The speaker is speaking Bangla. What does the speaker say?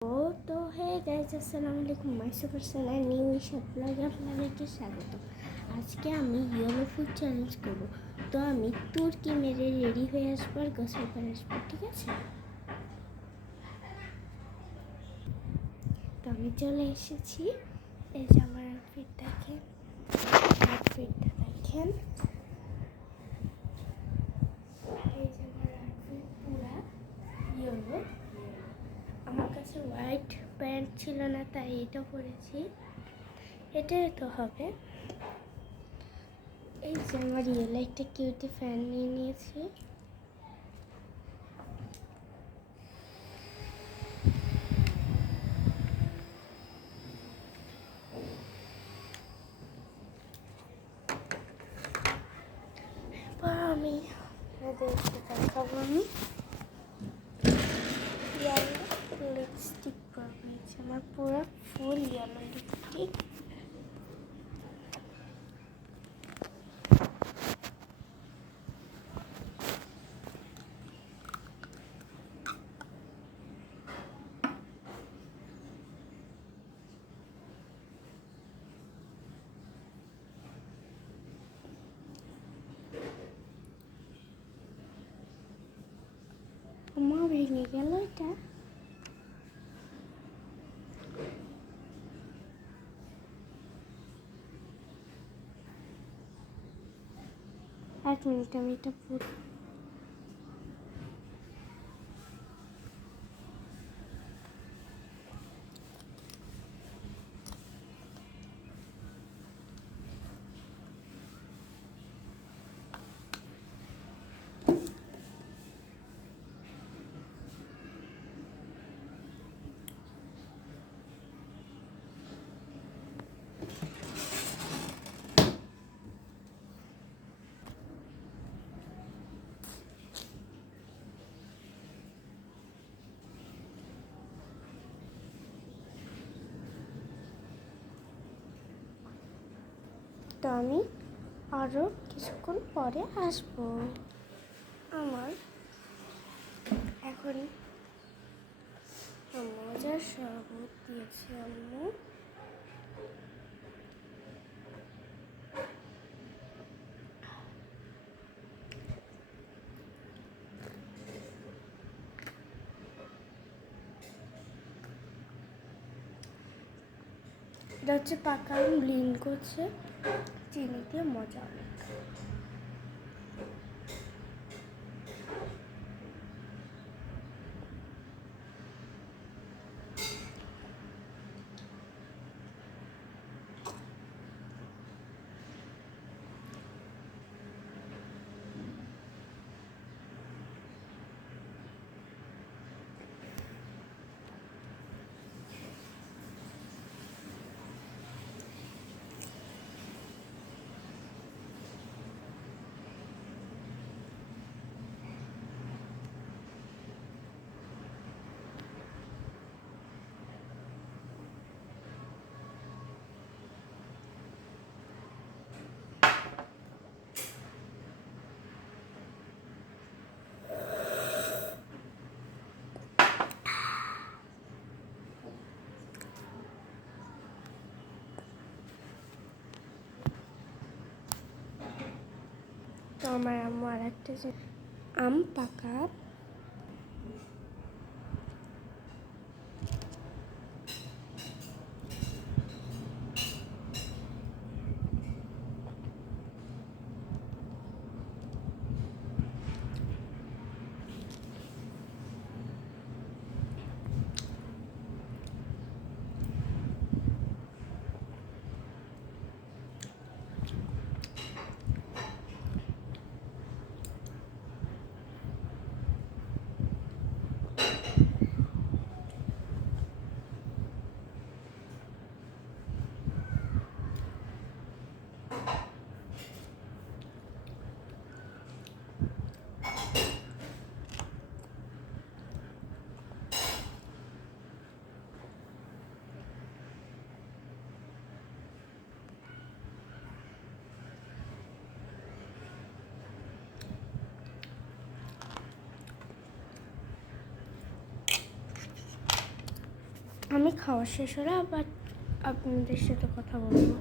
ও তো হে গাইজ আসসালামু আলাইকুম my super seller new Ishad ব্লগে আপনাদেরকে স্বাগত। আজকে আমি ইয়েলো ফুড চ্যালেঞ্জ করব। তো আমি তুর্কি মেরে রেডি হয়ে আসব আর গোসল করে আসব, ঠিক আছে? তো আমি চলে এসেছি। এই যে আমার আউটফিট দেখেন আউটফিটটা দেখেন এই যে আমার আউটফিট পুরা ইয়েলো আমার কাছে হোয়াইট প্যান্ট ছিল না, তাই এটা পরেছি। এটাই তো হবে। এই যে আমার ইয়েলো একটা কিউটি ফ্যান নিয়ে নিয়েছি। আমি দেখাবো আমি ইয়েলো লিপস্টিক পরবো এই যে আমার পুরো ফুল ইয়েলো লিপস্টিক আমার ভেঙে গেল এটা এক মিনিট আমি এটা তো আমি আরও কিছুক্ষণ পরে আসব। আমার এখন মজার শরবত দিয়েছে আম্মু। এটা হচ্ছে পাকা ব্লিন করছে চিনি দিয়ে মজা অনেক আমার আম্মু আর একটা আম পাকা আমি খাওয়া শেষ হলে আবার আপনাদের সাথে কথা বলব।